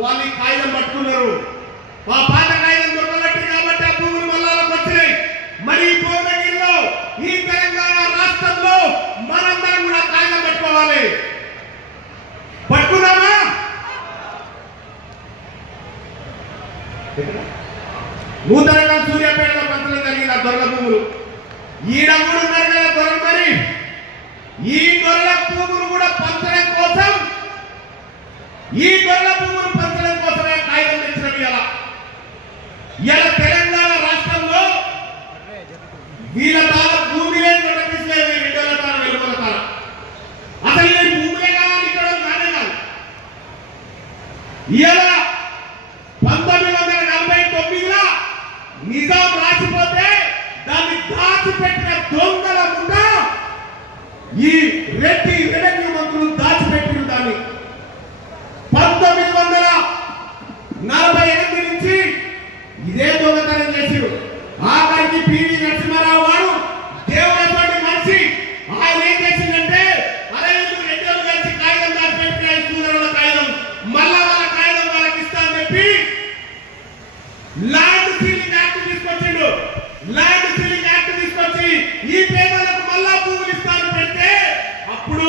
వాళ్ళు కాగితం పట్టుకున్నారు. ఆ పాత కాగితం దొరకబట్టి కాబట్టి ఆ భూములు మల్లాలకు వచ్చినాయి. మరి ఈ భువనగిరిలో ఈ తెలంగాణ రాష్ట్రంలో మనందరం కూడా కాగితం పట్టుకోవాలి. పట్టుకున్నామా? నూతనంగా సూర్యాపేటలో పంచడం జరిగిన దొరల భూములు ఈడ కూడా ఉన్నారు కదా దొరలు. మరి ఈ దొరల భూములు కూడా పంచడం కోసం కాగితం తెచ్చినట్టు ఇలా తెలంగాణ రాష్ట్రంలో వీళ్ళ తాల భూమిలే నోటీసులేదు. 2 తాల వెలుగుల తాల అసలు ఈ భూములే కావాలి ఇక్కడ కానే కాదు. ఇలా 1949లో నిజాం రాసిపోతే దాన్ని దాచిపెట్టిన దొంగల ముంద ఈ రెడ్డి రెవెన్యూ మంత్రులు దాచిపెట్టిన దాన్ని 1948 నుంచి ఇదే దొంగతనం చేశారు. ఆఖరికి పివి నరసింహారావు గారు దేవుడి మనిషి. ఆయన ఏం చేసిందంటే అరే రెడ్డి కలిసి కాగితం దాచిపెట్టిన సూదరుల కాగితం మళ్ళా వాళ్ళ కాగితం వాళ్ళకి ఇస్తా అని చెప్పి ల్యాండ్ సీలింగ్ యాక్ట్ తీసుకొచ్చిండు. ల్యాండ్ సీలింగ్ యాక్ట్ తీసుకొచ్చి ఈ పేదలకు మళ్ళా భూములు ఇస్తాను పెడితే అప్పుడు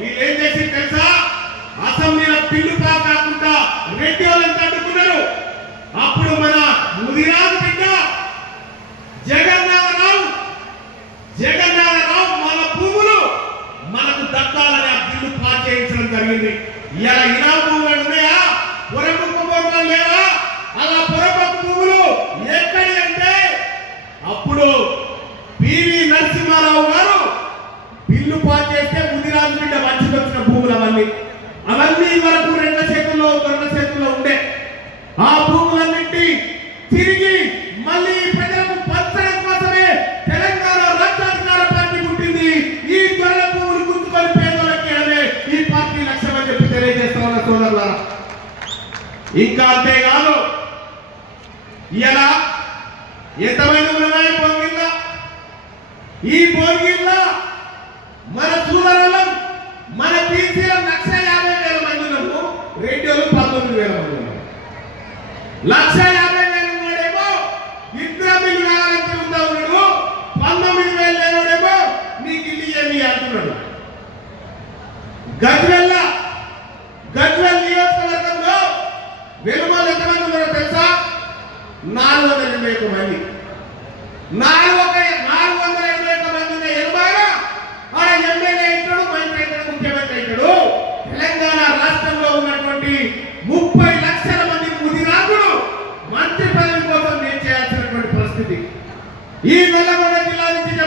వీళ్ళు ఏం చేసి తెలుసా? అసెంబ్లీలో బిల్లు పాస్ కాకుండా రెడ్డి వాళ్ళని అడ్డుకున్నారు. అప్పుడు మన ముదిరాజు బిడ్డ జగన్నాథరావు మన భూములు మనకు దక్కాలని ఆ బిల్లు పాస్ చేయించడం జరిగింది. ఇలా ఇనా భూములు ఉన్నాయా? పొరపక్కు భూములు లేవా? అలా పొరపక్కు భూములు ఎక్కడి అంటే అప్పుడు పివి నరసింహారావు గారు బిల్లు పాస్ చేస్తే ముదిరాజు బిడ్డ మంచికి వచ్చిన భూములు అవన్నీ వరకు 2 చేతుల్లో ఉండే ఆ భూములన్నింటి తిరిగి మళ్ళీ ప్రజలకు పంచడం కోసమే తెలంగాణ రాజ్యాధికార పార్టీ పుట్టింది. ఈ గొర్రెల భూములు గుర్తుకొని పేదోళ్ళకి ఈ పార్టీ లక్ష్యం అని చెప్పి తెలియజేస్తా ఉన్న సోదరులారా. ఇంకా అంతేకాదు ఇలా ఎంతమంది ఉన్నాయి భోగిల్లా? ఈ భోగిల్లా మన సూదరులం మన బీసీలో 1,50,000 మంది ఉన్నాము. రెడ్డిలు 19,000 మంది ఉన్నారు. 1,50,000 ఉన్నాడేమో ఇద్దరు కావాలని తిరుగుతా ఉన్నాడు. 19,000 లేవాడేమో నీకు ఇల్లు ఏమి అంటున్నాడు. గజ్వేల్ నియోజకవర్గంలో వెలుమలు ఎంతమంది ఉన్నారో తెలుసా? 421 మంది. 421 మంది ఉన్న ఎనభైగా ఆడ ఎమ్మెల్యే అవుతాడు, మంత్రి అవుతాడు, ముఖ్యమంత్రి అవుతాడు. తెలంగాణ రాష్ట్రంలో ఉన్నటువంటి 30 లక్షల మంది ముదిరాజులు మంత్రి పదవి కోసం నేను చేయాల్సినటువంటి పరిస్థితి. ఈ